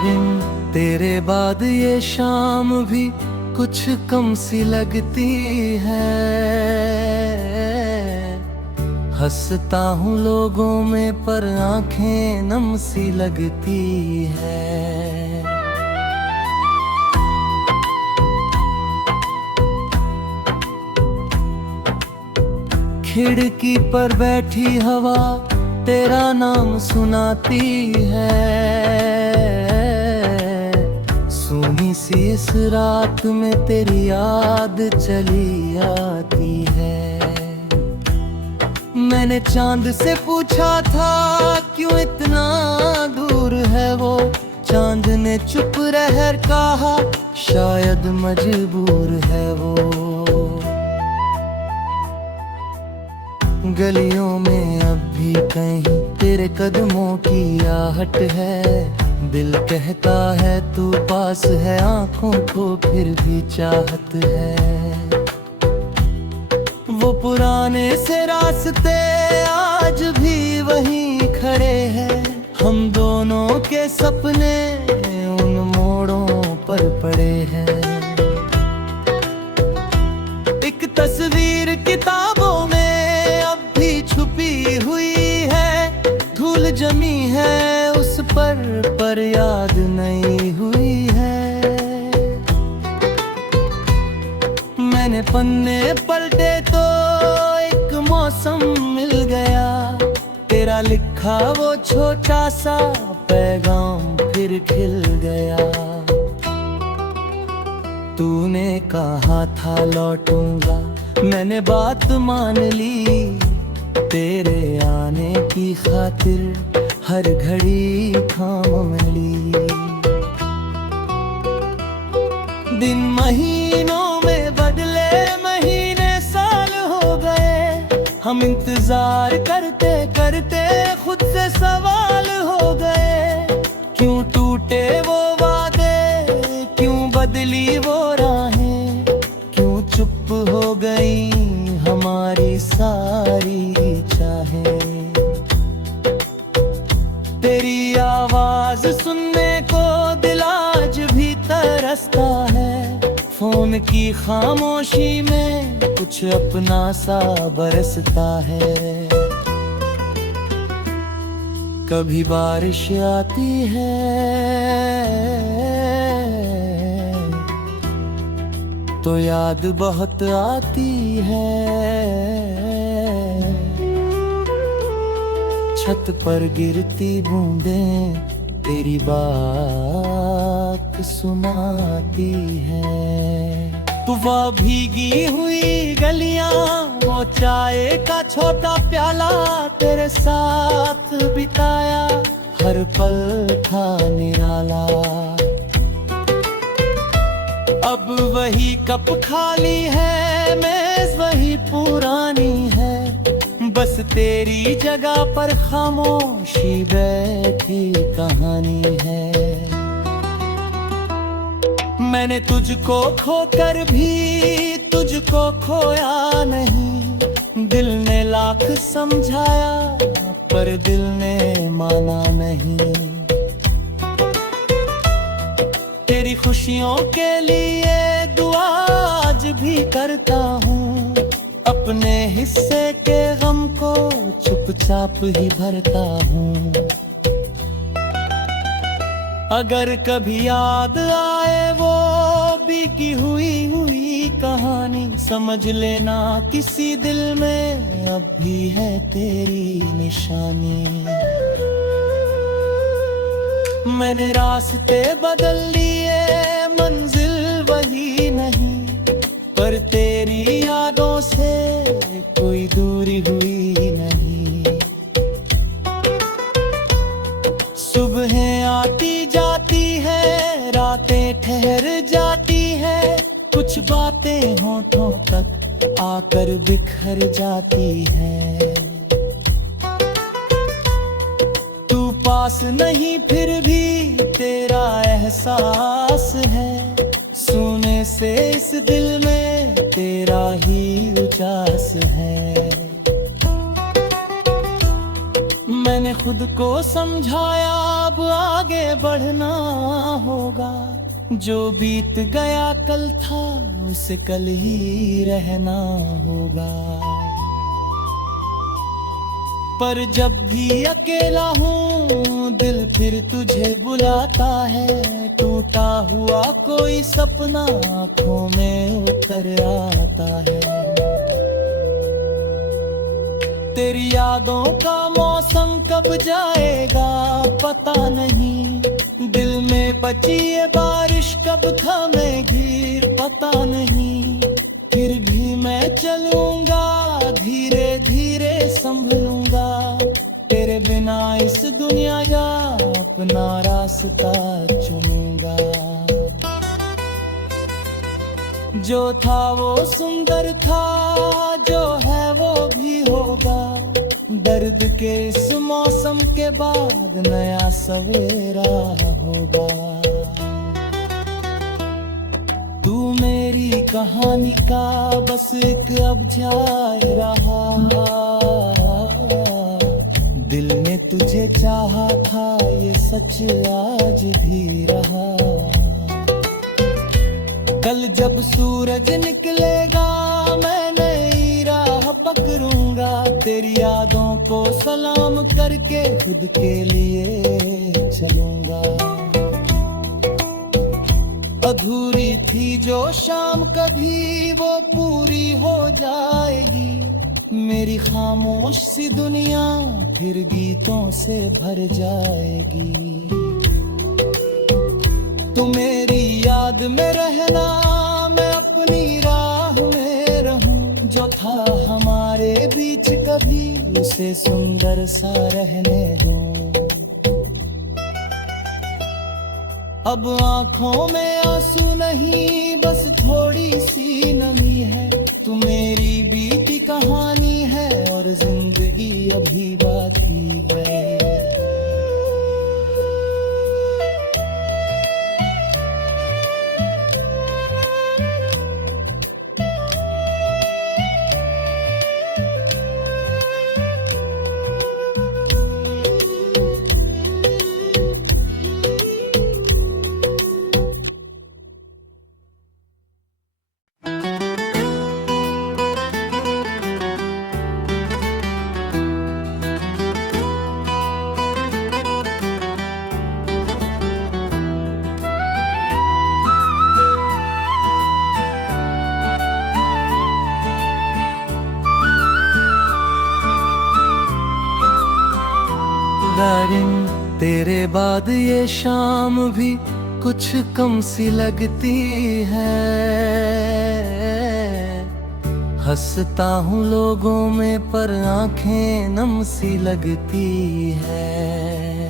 यारिन तेरे बाद ये शाम भी कुछ कम सी लगती है। हंसता हूँ लोगों में पर आंखें नम सी लगती है। खिड़की पर बैठी हवा तेरा नाम सुनाती है। सूनी सी इस रात में तेरी याद चली आती है। मैंने चांद से पूछा था क्यों इतना दूर है वो। चांद ने चुप रह कहा शायद मजबूर है वो। गलियों में अब भी कहीं तेरे कदमों की आहट है। दिल कहता है तू पास है, आंखों को फिर भी चाहत है। वो पुराने से रास्ते आज भी वहीं खड़े हैं। हम दोनों के सपने उन मोड़ों पर पड़े हैं। एक तस्वीर किताबों में छुपी हुई है। धूल जमी है उस पर याद नहीं हुई है। मैंने पन्ने पलटे तो एक मौसम मिल गया। तेरा लिखा वो छोटा सा पैगाम फिर खिल गया। तूने कहा था लौटूंगा, मैंने बात मान ली। तेरे आने की खातिर हर घड़ी थाम ली। दिन महीनों में बदले, महीने साल हो गए। हम इंतजार करते करते खुद से सवाल हो गए। क्यों टूटे वो वादे, क्यों बदली वो राहें, क्यों चुप हो गई हमारी सारी चाहें। तेरी आवाज सुनने को दिल आज भी तरसता है। फोन की खामोशी में कुछ अपना सा बरसता है। कभी बारिश आती है तो याद बहुत आती है। छत पर गिरती बूंदें तेरी बात सुनाती है। सुबह भीगी हुई गलियां, वो चाय का छोटा प्याला तेरे साथ बिताया। हर पल था निराला। अब वही कप खाली है, मेज वही पुरानी है। बस तेरी जगह पर खामोशी बैठी कहानी है। मैंने तुझको खोकर भी तुझको खोया नहीं। दिल ने लाख समझाया पर दिल ने माना नहीं। तेरी खुशियों के लिए दुआ आज भी करता हूँ। अपने हिस्से के गम को चुपचाप ही भरता हूँ। अगर कभी याद आए वो बीती हुई कहानी, समझ लेना किसी दिल में अब भी है तेरी निशानी। मैंने रास्ते बदल लिए, मंजिल वही नहीं, पर तेरी यादों से कोई दूरी हुई नहीं। सुबहें आती जाती है, रातें ठहर जाती है। कुछ बातें होठों तक आकर बिखर जाती है। तू पास नहीं फिर भी तेरा एहसास है। सोने से इस दिल में तेरा ही उजास है। मैंने मैंने खुद को समझाया अब आगे बढ़ना होगा। जो बीत गया कल था उसे कल ही रहना होगा। पर जब भी अकेला हूँ दिल फिर तुझे बुलाता है। टूटा हुआ कोई सपना आँखों में उतर आता है। तेरी यादों का मौसम कब जाएगा पता नहीं। दिल में बची ये बारिश कब थमेगी पता नहीं। फिर भी मैं चलूंगा धीरे धीरे संभलूंगा। तेरे बिना इस दुनिया का अपना रास्ता चुनूंगा। जो था वो सुंदर था, जो है वो भी होगा। दर्द के इस मौसम के बाद नया सवेरा होगा। तू मेरी कहानी का बस एक अध्याय रहा। दिल ने तुझे चाहा था ये सच आज भी रहा। कल जब सूरज निकलेगा मैं नई राह पकड़ूंगा। तेरी यादों को सलाम करके खुद के लिए चलूंगा। अधूरी थी जो शाम कभी वो पूरी हो जाएगी। मेरी खामोश सी दुनिया फिर गीतों से भर जाएगी। तू मेरी याद में रहना मैं अपनी राह में रहूं। जो था हमारे बीच कभी उसे सुंदर सा रहने दूं। अब आँखों में आंसू नहीं बस थोड़ी सी नमी है। तू मेरी बीती कहानी है और जिंदगी अभी बाकी है। तेरे बाद ये शाम भी कुछ कम सी लगती है। हंसता हूँ लोगों में पर आंखें नम सी लगती है।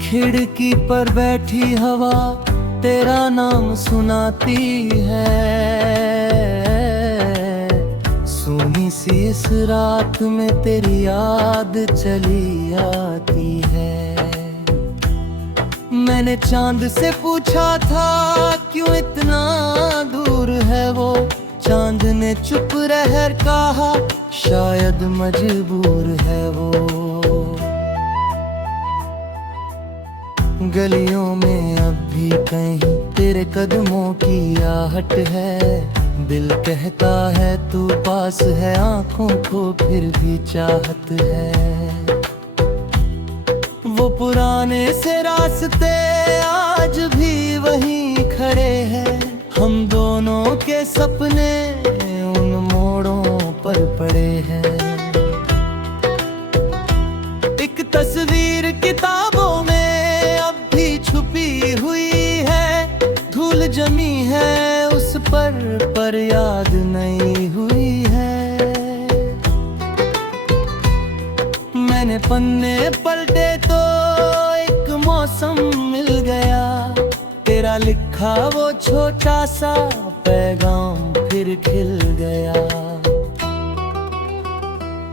खिड़की पर बैठी हवा तेरा नाम सुनाती है। सुनी सी इस रात में तेरी याद चली आती है। मैंने चांद से पूछा था क्यों इतना दूर है वो। चांद ने चुप रह कहा शायद मजबूर है वो। गलियों में अब भी कहीं तेरे कदमों की आहट है। दिल कहता है तू पास है, आंखों को फिर भी चाहत है। वो पुराने से रास्ते आज भी वहीं खड़े हैं। हम दोनों के सपने उन मोड़ों पर पड़े हैं। एक तस्वीर किताबों में अब भी छुपी हुई है। धूल जमी है उस पर याद नहीं हुई है। मैंने पन्ने पलटे तो एक मौसम मिल गया। तेरा लिखा वो छोटा सा पैगाम फिर खिल गया।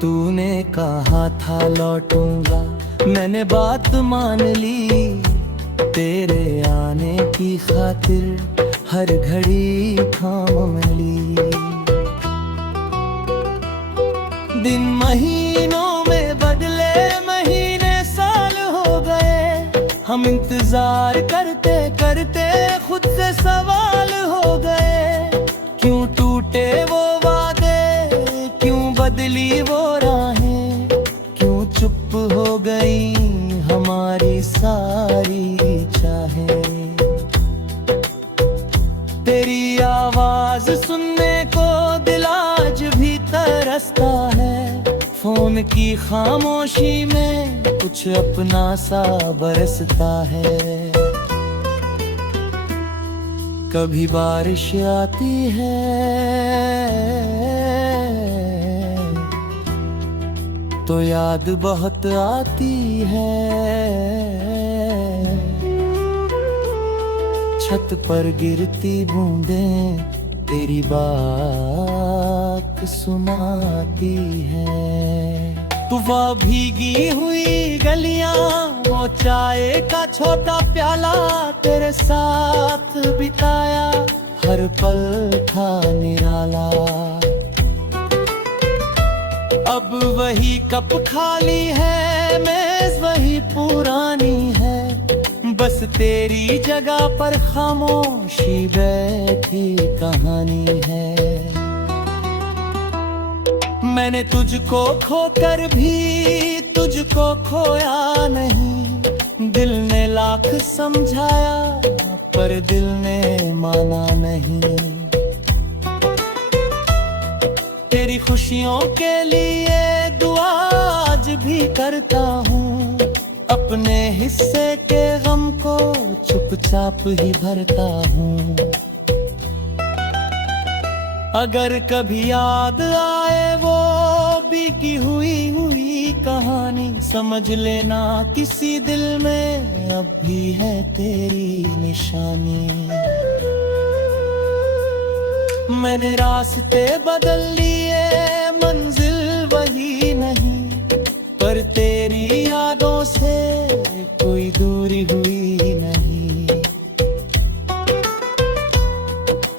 तूने कहा था लौटूंगा, मैंने बात मान ली। तेरे आने की खातिर हर घड़ी थाम ली। दिन महीनों में बदले, महीने साल हो गए। हम इंतजार करते करते खुद से सवाल हो गए। क्यों टूटे वो वादे, क्यों बदली वो राहें, क्यों चुप हो गई हमारी सारी चाहें। तेरी आवाज सुनने को दिल आज भी तरसता है। फोन की खामोशी में कुछ अपना सा बरसता है। कभी बारिश आती है तो याद बहुत आती है। छत पर गिरती बूंदें तेरी बात सुनाती है। तूफान भीगी हुई गलियां, वो चाय का छोटा प्याला, तेरे साथ बिताया हर पल था निराला। अब वही कप खाली है, मेज वही पुरानी है। बस तेरी जगह पर खामोशी बैठी कहानी है। मैंने तुझको खोकर भी तुझको खोया नहीं। दिल ने लाख समझाया पर दिल ने माना नहीं। तेरी खुशियों के लिए दुआ आज भी करता हूँ। अपने हिस्से के गम को चुपचाप ही भरता हूँ। अगर कभी याद आए वो बीती हुई कहानी, समझ लेना किसी दिल में अब भी है तेरी निशानी। मैंने रास्ते बदल लिए, मंजिल वही नहीं, पर तेरी यादों से कोई दूरी हुई नहीं।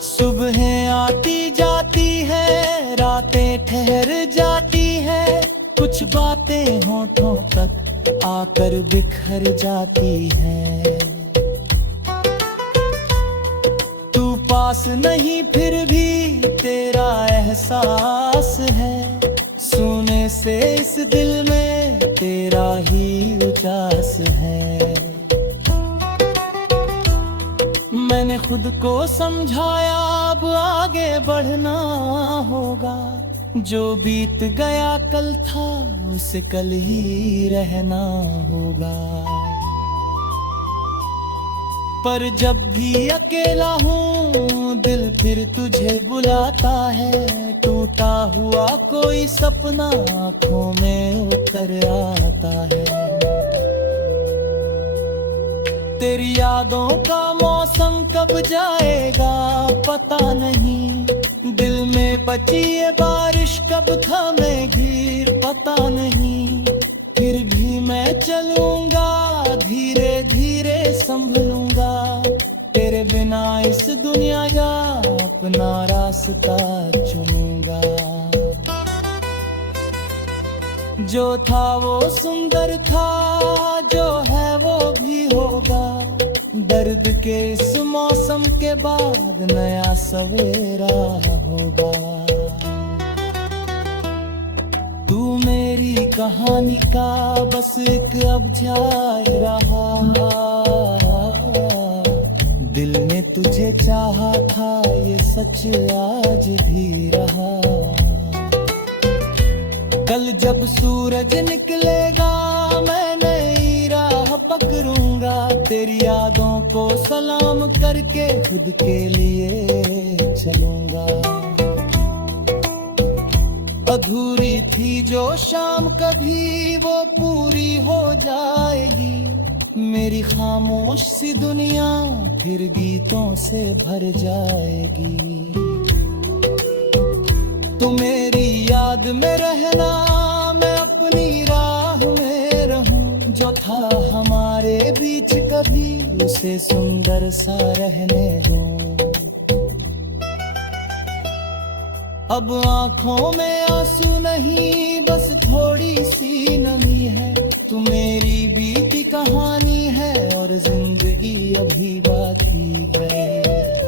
सुबहें आती जाती है, रातें ठहर जाती है। कुछ बातें होठों तक आकर बिखर जाती है। तू पास नहीं फिर भी तेरा एहसास है। सोने से इस दिल में तेरा ही उजास है। मैंने खुद को समझाया अब आगे बढ़ना होगा। जो बीत गया कल था उसे कल ही रहना होगा। पर जब भी अकेला हूँ दिल फिर तुझे बुलाता है। टूटा हुआ कोई सपना आँखों में उतर आता है। तेरी यादों का मौसम कब जाएगा पता नहीं। दिल में बची ये बारिश कब थमेगी पता नहीं। फिर भी मैं चलूंगा धीरे धीरे संभलूंगा। तेरे बिना इस दुनिया का अपना रास्ता चुनूंगा। जो था वो सुंदर था, जो है वो भी होगा। दर्द के इस मौसम के बाद नया सवेरा होगा। तू मेरी कहानी का बस एक अध्याय रहा। दिल ने तुझे चाहा था ये सच आज भी रहा। कल जब सूरज निकलेगा मैं नई राह पकड़ूंगा। तेरी यादों को सलाम करके खुद के लिए चलूंगा। अधूरी थी जो शाम कभी वो पूरी हो जाएगी। मेरी खामोश सी दुनिया फिर गीतों से भर जाएगी। तू मेरी याद में रहना, मैं अपनी राह में रहूं। जो था हमारे बीच कभी उसे सुंदर सा रहने दूं। अब आंखों में आंसू नहीं, बस थोड़ी सी नमी है। तू मेरी बीती कहानी है और जिंदगी अभी बाकी है।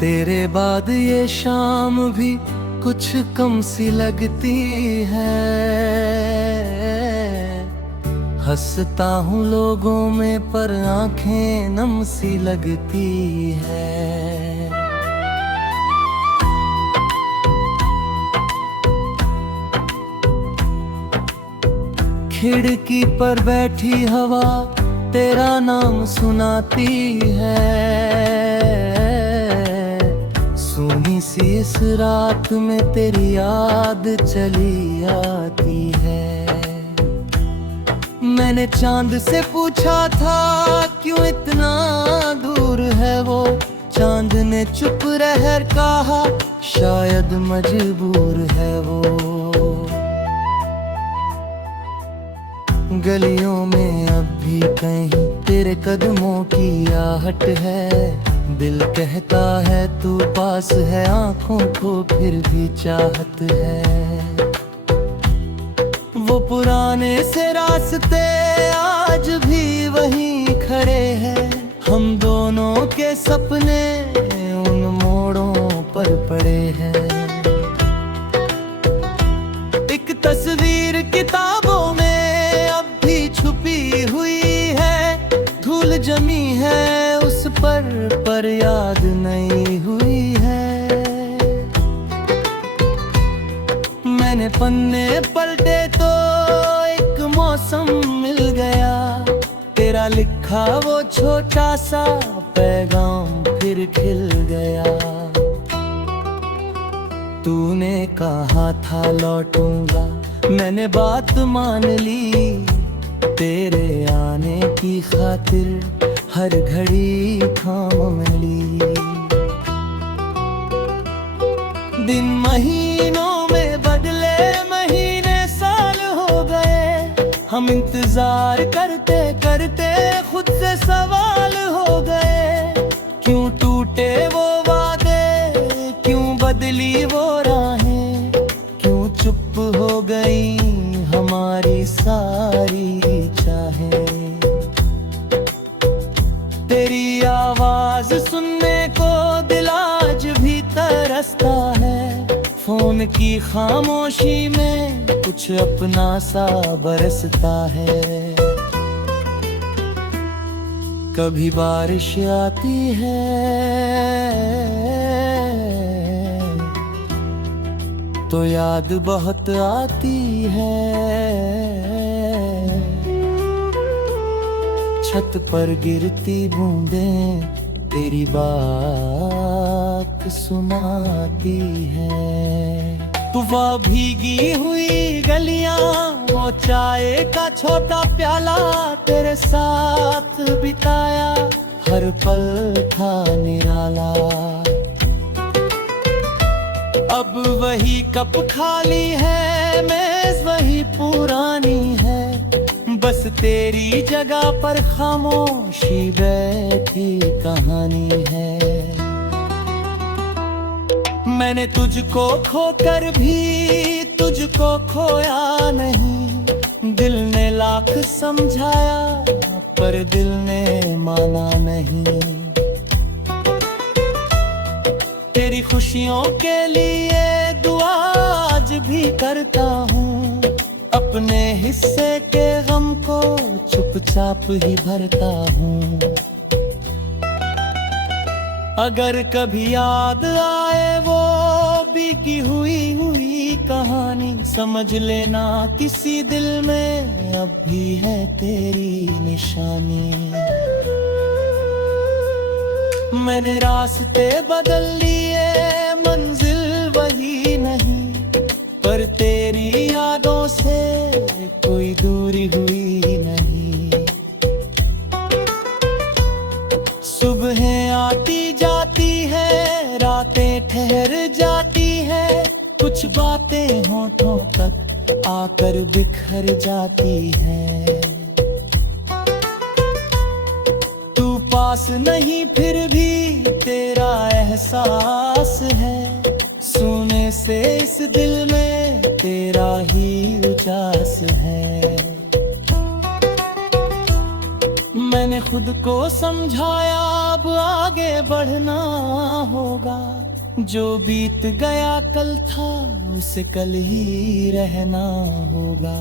तेरे बाद ये शाम भी कुछ कम सी लगती है। हंसता हूँ लोगों में पर आंखें नम सी लगती है। खिड़की पर बैठी हवा तेरा नाम सुनाती है। सोनी सी इस रात में तेरी याद चली आती है। मैंने चांद से पूछा था क्यों इतना दूर है वो। चांद ने चुप रह कहा शायद मजबूर है वो। गलियों में अब भी कहीं तेरे कदमों की आहट है। दिल कहता है तू पास है, आंखों को फिर भी चाहत है। वो पुराने से रास्ते आज भी वहीं खड़े हैं। हम दोनों के सपने उन मोड़ों पर पड़े हैं। एक तस्वीर किताबों में अब भी छुपी हुई है। धूल जमी है उस पर याद नहीं हुई है। मैंने पन्ने पलटे तो एक मौसम मिल गया। तेरा लिखा वो छोटा सा पैगाम फिर खिल गया। तूने कहा था लौटूंगा, मैंने बात मान ली। तेरे आने की खातिर हर घड़ी थाम ली। दिन महीनों में बदले, महीने साल हो गए। हम इंतजार करते करते खुद से सवाल हो गए। क्यों टूटे वो वादे, क्यों बदली वो राहें, क्यों चुप हो गई हमारी सारी चाहें। तेरी आवाज सुनने को दिल आज भी तरसता है। फोन की खामोशी में कुछ अपना सा बरसता है। कभी बारिश आती है तो याद बहुत आती है। छत पर गिरती बूंदें तेरी बात सुनाती है। तूफान भीगी हुई गलियां, वो चाय का छोटा प्याला तेरे साथ बिताया। हर पल था निराला। अब वही कप खाली है, मेज वही पुरानी है। बस तेरी जगह पर खामोशी बैठी कहानी है। मैंने तुझको खोकर भी तुझको खोया नहीं। दिल ने लाख समझाया पर दिल ने माना नहीं। तेरी खुशियों के लिए दुआ आज भी करता हूँ। अपने हिस्से के गम को चुपचाप ही भरता हूँ। अगर कभी याद आए वो कभी की हुई कहानी समझ लेना, किसी दिल में अब भी है तेरी निशानी। मैंने रास्ते बदल लिए, मंजिल वही नहीं, पर तेरी यादों से कोई दूरी हुई नहीं। सुबहें आती जाती है, रातें ठहर जाती है, कुछ बातें होठों तक आकर बिखर जाती है। तू पास नहीं फिर भी तेरा एहसास है, सोने से इस दिल में तेरा ही उजास है। मैंने खुद को समझाया अब आगे बढ़ना होगा, जो बीत गया कल था उसे कल ही रहना होगा।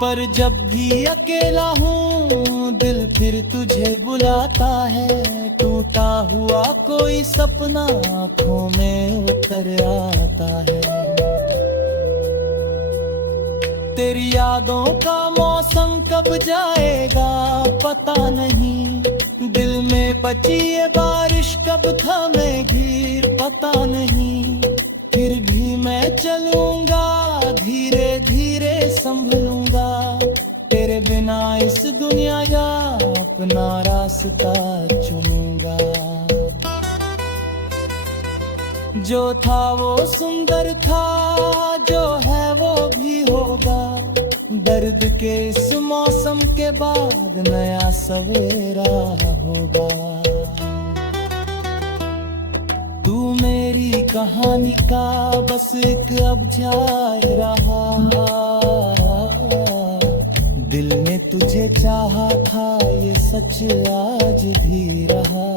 पर जब भी अकेला हूँ दिल फिर तुझे बुलाता है, टूटा हुआ कोई सपना आँखों में उतर आता है। तेरी यादों का मौसम कब जाएगा पता नहीं, दिल में बची ये बारिश कब थमेगी पता नहीं। फिर भी मैं चलूंगा, धीरे धीरे संभलूंगा, तेरे बिना इस दुनिया का अपना रास्ता चुनूंगा। जो था वो सुंदर था, जो है वो भी होगा, दर्द के इस मौसम के बाद नया सवेरा होगा। तू मेरी कहानी का बस एक अध्याय रहा, दिल ने तुझे चाहा था ये सच आज भी रहा।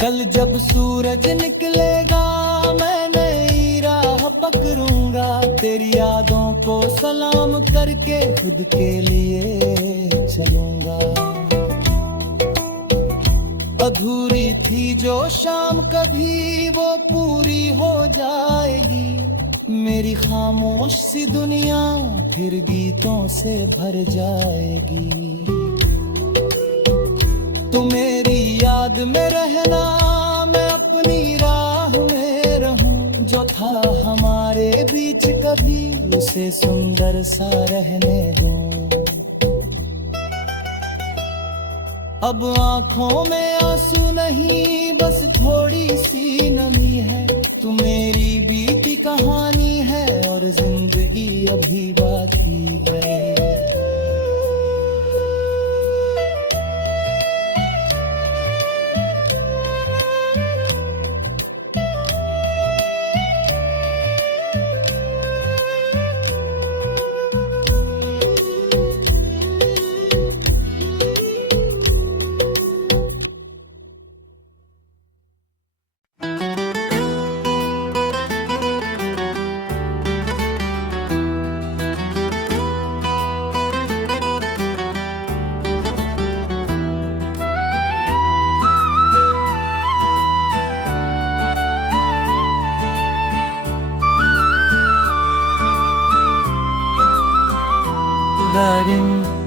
कल जब सूरज निकलेगा मैं नई राह पकड़ूंगा, तेरी यादों को सलाम करके खुद के लिए चलूंगा। अधूरी थी जो शाम कभी वो पूरी हो जाएगी, मेरी खामोश सी दुनिया फिर गीतों से भर जाएगी। तू मेरी याद में रहना, मैं अपनी राह में रहूं, जो था हमारे बीच कभी उसे सुंदर सा रहने दूं। अब आंखों में आंसू नहीं बस थोड़ी सी नमी है, तू मेरी बीती कहानी है और जिंदगी अभी बाकी है।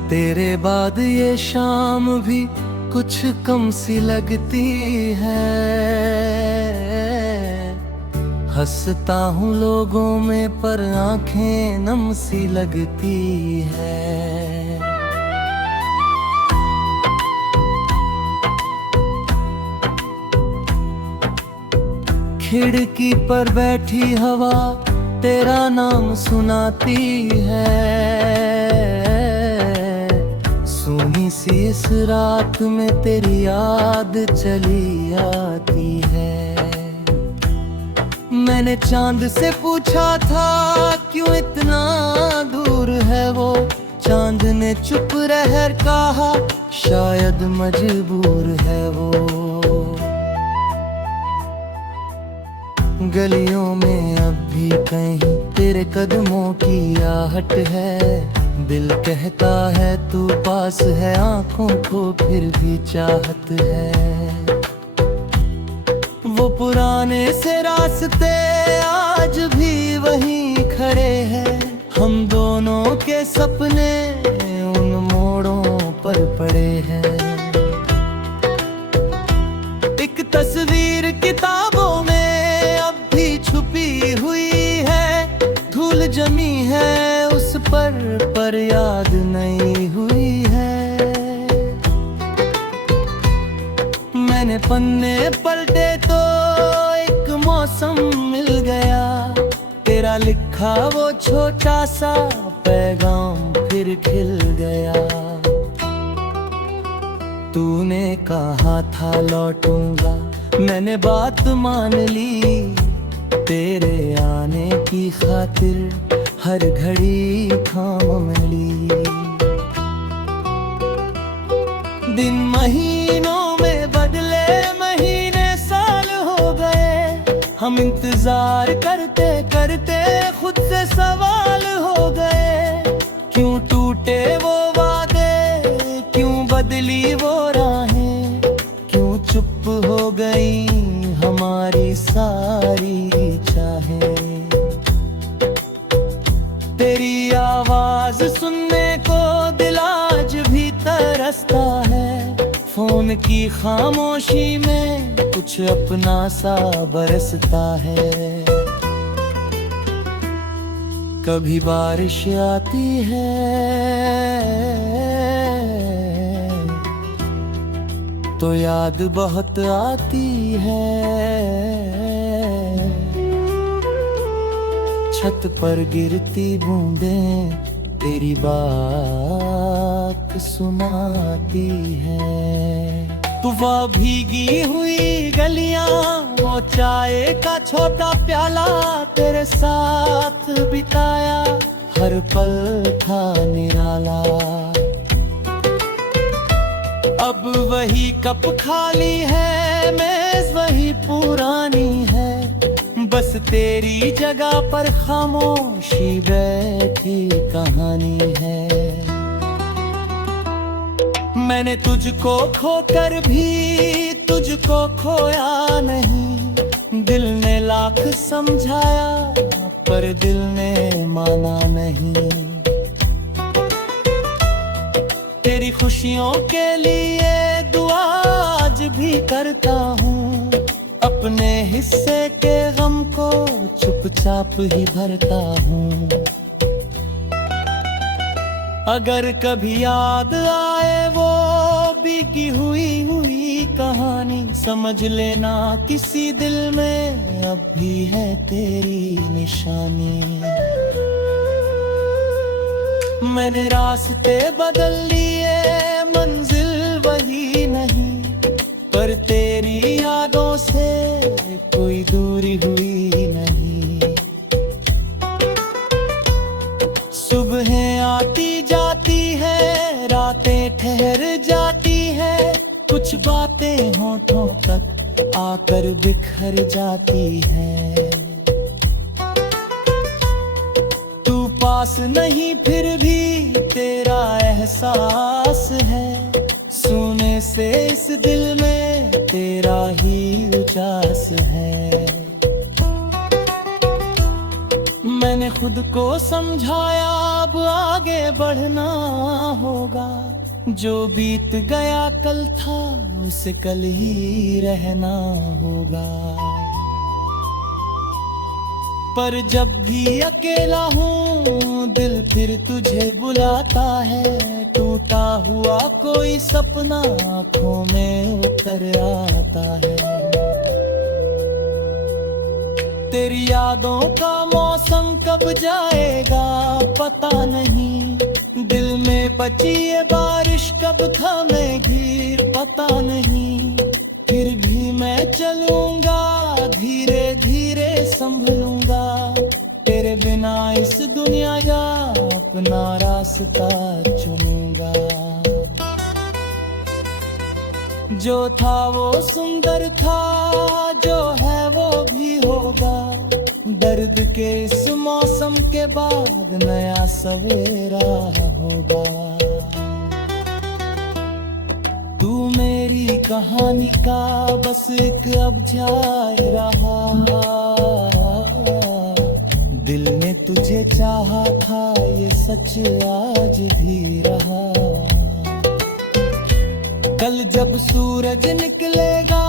तेरे बाद ये शाम भी कुछ कम सी लगती है, हंसता हूँ लोगों में पर आंखें नम सी लगती है। खिड़की पर बैठी हवा तेरा नाम सुनाती है, सोनी सी इस रात में तेरी याद चली आती है। मैंने चांद से पूछा था क्यों इतना दूर है वो, चांद ने चुप रह कहा शायद मजबूर है वो। गलियों में अब भी कहीं तेरे कदमों की आहट है, दिल कहता है तू पास है, आंखों को फिर भी चाहत है। पुराने से रास्ते आज भी वहीं खड़े हैं, हम दोनों के सपने उन मोड़ों पर पड़े हैं। एक तस्वीर किताबों में अब भी छुपी हुई है, धूल जमी है उस पर याद नहीं हुई है। मैंने पन्ने पलटे तो एक मौसम मिल गया, तेरा लिखा वो छोटा सा पैगाम फिर खिल गया। तूने कहा था लौटूंगा, मैंने बात मान ली, तेरे आने की खातिर हर घड़ी थाम ली। दिन महीनों में बदले, महीने साल हो गए, हम इंतजार करते करते खुद से सवाल हो गए। क्यों टूटे वो वादे, क्यों बदली वो राहें, क्यों चुप हो गई हमारी सारी चाहें। तेरी आवाज सुनने को दिल आज भी तरसता है, फोन की खामोशी में कुछ अपना सा बरसता है। कभी बारिश आती है तो याद बहुत आती है, छत पर गिरती बूंदें तेरी बात सुनाती है। तूफान भीगी हुई गलियां, वो चाय का छोटा प्याला, तेरे साथ बिताया हर पल था निराला। अब वही कप खाली है, मेज वही पुरानी है, बस तेरी जगह पर खामोशी बैठी कहानी है। मैंने तुझको खोकर भी तुझको खोया नहीं, दिल ने लाख समझाया पर दिल ने माना नहीं। तेरी खुशियों के लिए दुआ आज भी करता हूँ, अपने हिस्से के गम को चुपचाप ही भरता हूँ। अगर कभी याद आए वो बीगी हुई कहानी, समझ लेना किसी दिल में अब भी है तेरी निशानी। मैंने रास्ते बदल लिए, मंजिल वही नहीं, पर तेरी यादों से कोई दूरी हुई नहीं। सुबहें आती जाती है, रातें ठहर जाती है, कुछ बातें होठों तक आकर बिखर जाती है। तू पास नहीं फिर भी तेरा एहसास है, सोने से इस दिल में तेरा ही उजास है। मैंने खुद को समझाया अब आगे बढ़ना होगा, जो बीत गया कल था उसे कल ही रहना होगा। पर जब भी अकेला हूँ दिल फिर तुझे बुलाता है, टूटा हुआ कोई सपना आँखों में उतर आता है। तेरी यादों का मौसम कब जाएगा पता नहीं, दिल में बची ये बारिश कब थमेगी पता नहीं। फिर भी मैं चलूंगा धीरे धीरे संभलूंगा, तेरे बिना इस दुनिया का अपना रास्ता चुनूंगा। जो था वो सुंदर था, जो है वो भी होगा, दर्द के इस मौसम के बाद नया सवेरा होगा। तू मेरी मेरी कहानी का बस एक अध्याय रहा, दिल ने तुझे चाहा था ये सच आज भी रहा। कल जब सूरज निकलेगा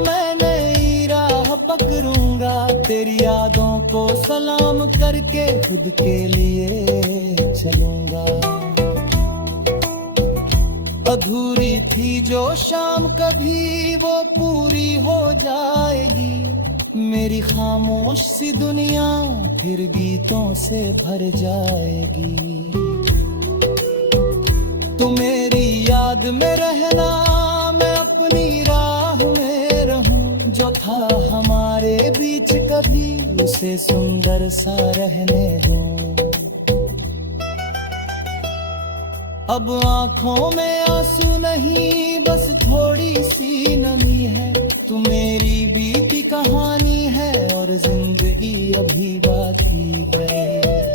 मैं नई राह पकड़ूंगा, तेरी यादों को सलाम करके खुद के लिए चलूंगा। अधूरी थी जो शाम कभी वो पूरी हो जाएगी, मेरी खामोश सी दुनिया फिर गीतों से भर जाएगी। तू मेरी याद में रहना, मैं अपनी राह में रहूं, जो था हमारे बीच कभी उसे सुंदर सा रहने दूं। अब आंखों में आंसू नहीं बस थोड़ी सी नमी है, तू मेरी बीती कहानी है और जिंदगी अभी बाकी है।